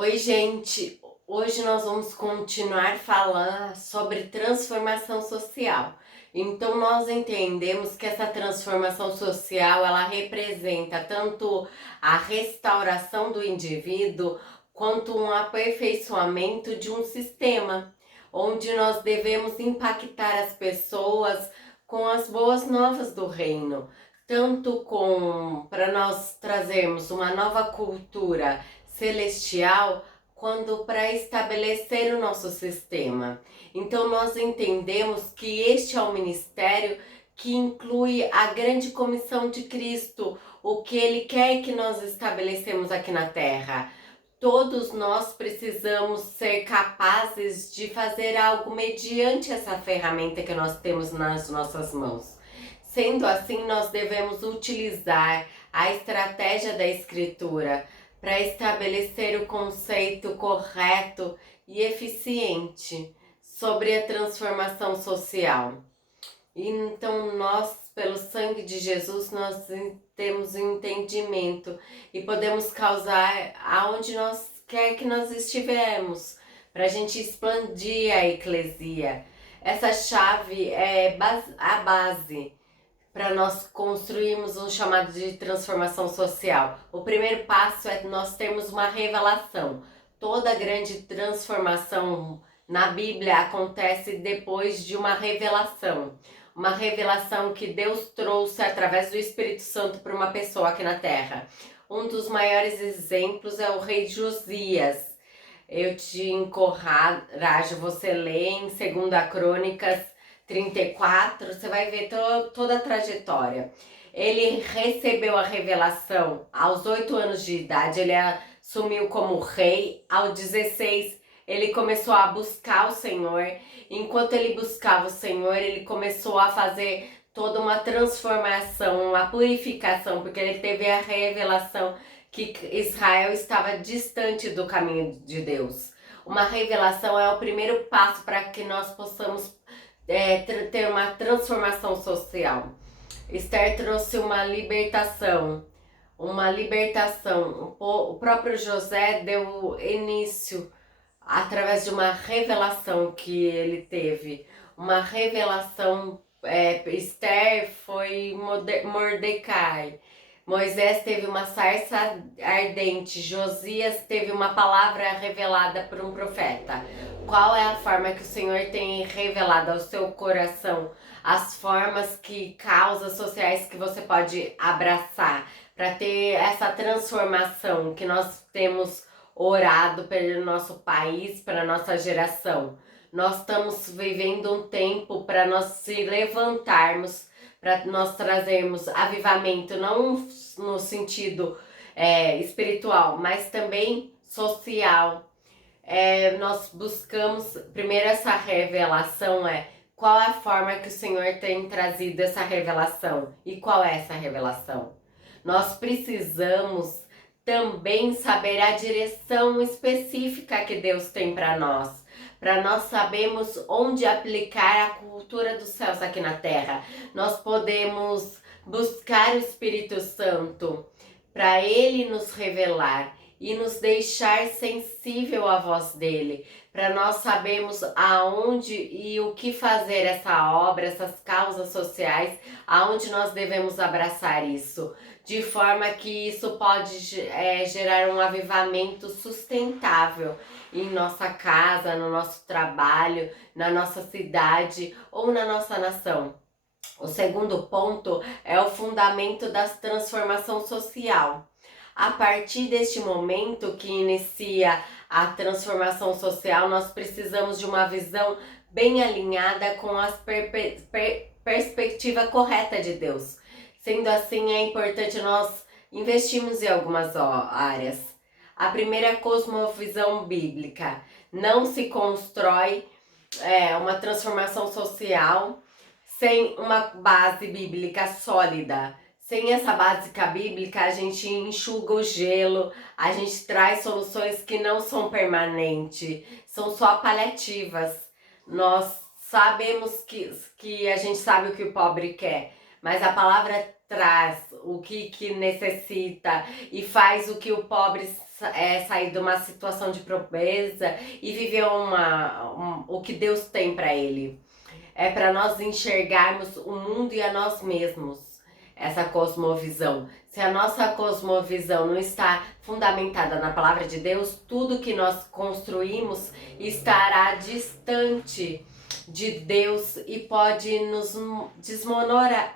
Oi, gente! Hoje nós vamos continuar falando sobre transformação social. Então, nós entendemos que essa transformação social, ela representa tanto a restauração do indivíduo, quanto um aperfeiçoamento de um sistema, onde nós devemos impactar as pessoas com as boas novas do reino, tanto com para nós trazermos uma nova cultura celestial, quando para estabelecer o nosso sistema. Então nós entendemos que este é o ministério que inclui a grande comissão de Cristo, o que ele quer que nós estabelecemos aqui na terra. Todos nós precisamos ser capazes de fazer algo mediante essa ferramenta que nós temos nas nossas mãos. Sendo assim, nós devemos utilizar a estratégia da Escritura para estabelecer o conceito correto e eficiente sobre a transformação social. Então nós, pelo sangue de Jesus, nós temos um entendimento e podemos causar aonde nós quer que nós estivermos, para a gente expandir a eclesia. Essa chave é a base para nós construirmos um chamado de transformação social. O primeiro passo é nós termos uma revelação. Toda grande transformação na Bíblia acontece depois de uma revelação. Uma revelação que Deus trouxe através do Espírito Santo para uma pessoa aqui na Terra. Um dos maiores exemplos é o rei Josias. Eu te encorajo você ler em 2 Crônicas 34, você vai ver toda a trajetória. Ele recebeu a revelação aos 8 anos de idade, ele assumiu como rei. Aos 16, ele começou a buscar o Senhor. Enquanto ele buscava o Senhor, ele começou a fazer toda uma transformação, uma purificação, porque ele teve a revelação que Israel estava distante do caminho de Deus. Uma revelação é o primeiro passo para que nós possamos ter uma transformação social. Esther trouxe uma libertação. O próprio José deu início através de uma revelação que ele teve. Uma revelação. Esther foi Mordecai. Moisés teve uma sarça ardente. Josias teve uma palavra revelada por um profeta. Qual é a forma que o Senhor tem revelado ao seu coração? As formas que causas sociais que você pode abraçar para ter essa transformação que nós temos orado pelo nosso país, para nossa geração. Nós estamos vivendo um tempo para nós se levantarmos, para nós trazermos avivamento, não no sentido espiritual, mas também social. Nós buscamos, primeiro essa revelação qual é a forma que o Senhor tem trazido essa revelação e qual é essa revelação. Nós precisamos também saber a direção específica que Deus tem para nós sabermos onde aplicar a cultura dos céus aqui na terra. Nós podemos buscar o Espírito Santo para Ele nos revelar e nos deixar sensível à voz dele, para nós sabermos aonde e o que fazer essa obra, essas causas sociais, aonde nós devemos abraçar isso, de forma que isso pode gerar um avivamento sustentável em nossa casa, no nosso trabalho, na nossa cidade ou na nossa nação. O segundo ponto é o fundamento da transformação social. A partir deste momento que inicia a transformação social, nós precisamos de uma visão bem alinhada com a perspectiva correta de Deus. Sendo assim, é importante nós investirmos em algumas áreas. A primeira é a cosmovisão bíblica. Não se constrói uma transformação social sem uma base bíblica sólida. Sem essa básica bíblica, a gente enxuga o gelo, a gente traz soluções que não são permanentes, são só paliativas. Nós sabemos que a gente sabe o que o pobre quer, mas a palavra traz o que necessita e faz o que o pobre sair de uma situação de pobreza e viver o que Deus tem para ele. É para nós enxergarmos o mundo e a nós mesmos, essa cosmovisão. Se a nossa cosmovisão não está fundamentada na palavra de Deus, tudo que nós construímos estará distante de Deus e pode nos desmoronar,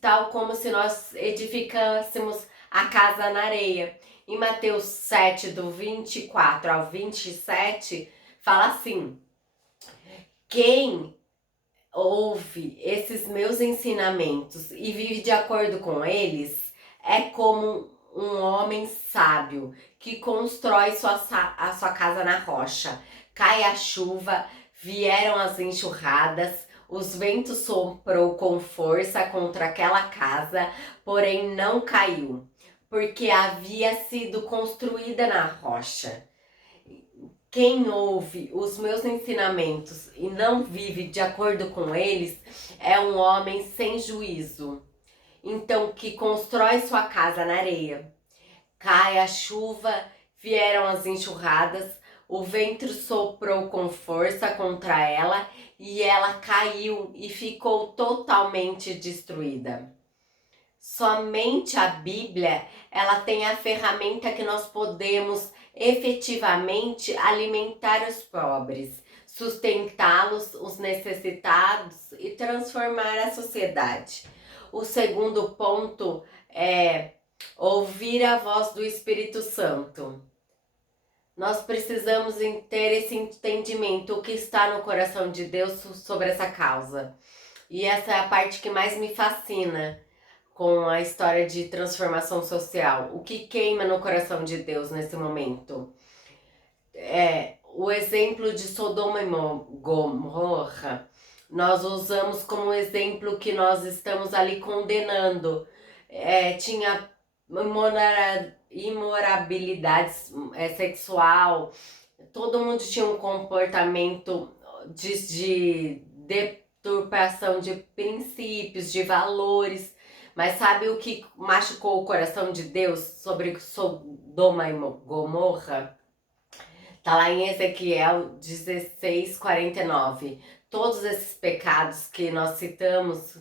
tal como se nós edificássemos a casa na areia. Em Mateus 7, do 24 ao 27, fala assim: quem ouve esses meus ensinamentos e vive de acordo com eles é como um homem sábio que constrói a sua casa na rocha. Cai a chuva, vieram as enxurradas, os ventos soprou com força contra aquela casa, porém não caiu, porque havia sido construída na rocha. Quem ouve os meus ensinamentos e não vive de acordo com eles é um homem sem juízo. Então, que constrói sua casa na areia. Cai a chuva, vieram as enxurradas, o vento soprou com força contra ela e ela caiu e ficou totalmente destruída. Somente a Bíblia, ela tem a ferramenta que nós podemos efetivamente alimentar os pobres, sustentá-los, os necessitados e transformar a sociedade. O segundo ponto é ouvir a voz do Espírito Santo. Nós precisamos ter esse entendimento, o que está no coração de Deus sobre essa causa. E essa é a parte que mais me fascina com a história de transformação social. O que queima no coração de Deus nesse momento? É o exemplo de Sodoma e Gomorra. Nós usamos como exemplo que nós estamos ali condenando. Tinha imoralidade sexual, todo mundo tinha um comportamento de deturpação de princípios, de valores. Mas sabe o que machucou o coração de Deus sobre Sodoma e Gomorra? Tá lá em Ezequiel 16:49. Todos esses pecados que nós citamos,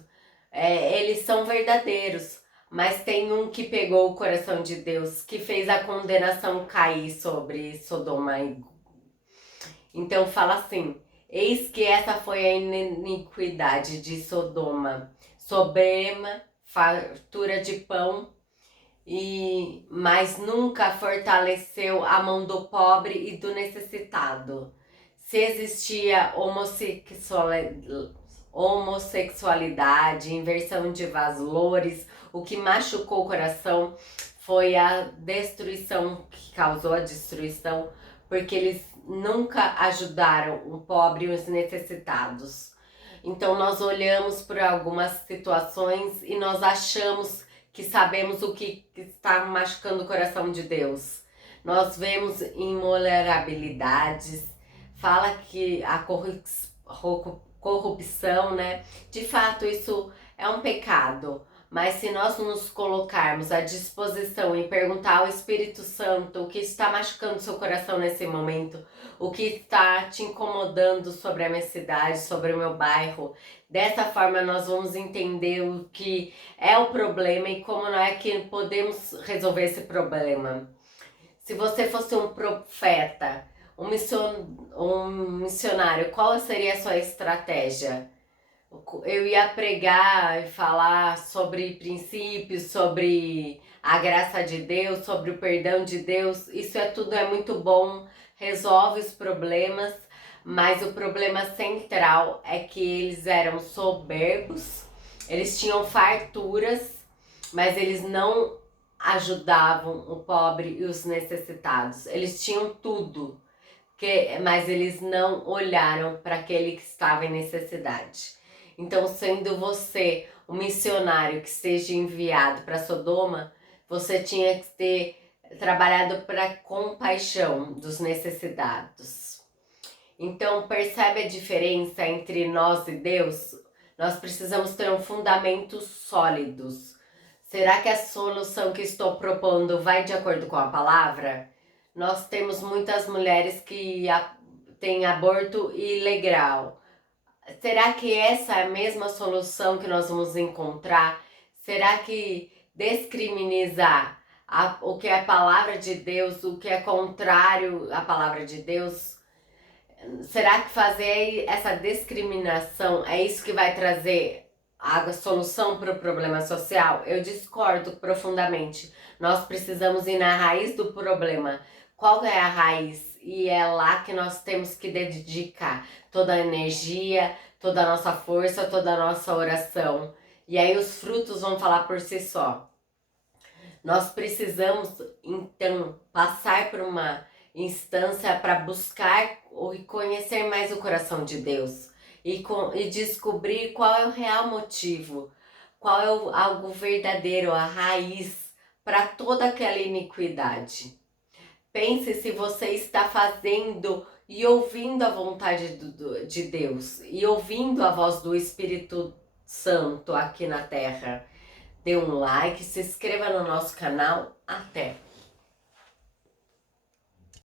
eles são verdadeiros. Mas tem um que pegou o coração de Deus, que fez a condenação cair sobre Sodoma e Gomorra. Então fala assim: eis que essa foi a iniquidade de Sodoma, soberba, fartura de pão, mas nunca fortaleceu a mão do pobre e do necessitado. Se existia homossexualidade, inversão de valores, o que machucou o coração foi a destruição, que causou a destruição, porque eles nunca ajudaram o pobre e os necessitados. Então nós olhamos para algumas situações e nós achamos que sabemos o que está machucando o coração de Deus. Nós vemos imoralidades, fala que a corrupção, né? De fato, isso é um pecado. Mas se nós nos colocarmos à disposição e perguntar ao Espírito Santo o que está machucando seu coração nesse momento, o que está te incomodando sobre a minha cidade, sobre o meu bairro, dessa forma nós vamos entender o que é o problema e como não é que podemos resolver esse problema. Se você fosse um profeta, um missionário, qual seria a sua estratégia? Eu ia pregar e falar sobre princípios, sobre a graça de Deus, sobre o perdão de Deus. Isso tudo é muito bom, resolve os problemas, mas o problema central é que eles eram soberbos, eles tinham farturas, mas eles não ajudavam o pobre e os necessitados. Eles tinham tudo, mas eles não olharam para aquele que estava em necessidade. Então, sendo você um missionário que esteja enviado para Sodoma, você tinha que ter trabalhado para compaixão dos necessitados. Então, percebe a diferença entre nós e Deus? Nós precisamos ter um fundamento sólidos. Será que a solução que estou propondo vai de acordo com a palavra? Nós temos muitas mulheres que têm aborto ilegal. Será que essa é a mesma solução que nós vamos encontrar? Será que descriminalizar o que é a palavra de Deus, o que é contrário à palavra de Deus, será que fazer essa discriminação é isso que vai trazer a solução para o problema social? Eu discordo profundamente. Nós precisamos ir na raiz do problema. Qual é a raiz? E é lá que nós temos que dedicar toda a energia, toda a nossa força, toda a nossa oração. E aí os frutos vão falar por si só. Nós precisamos, então, passar por uma instância para buscar e conhecer mais o coração de Deus e descobrir qual é o real motivo, qual é algo verdadeiro, a raiz para toda aquela iniquidade. Pense se você está fazendo e ouvindo a vontade de Deus e ouvindo a voz do Espírito Santo aqui na Terra. Dê um like, se inscreva no nosso canal. Até!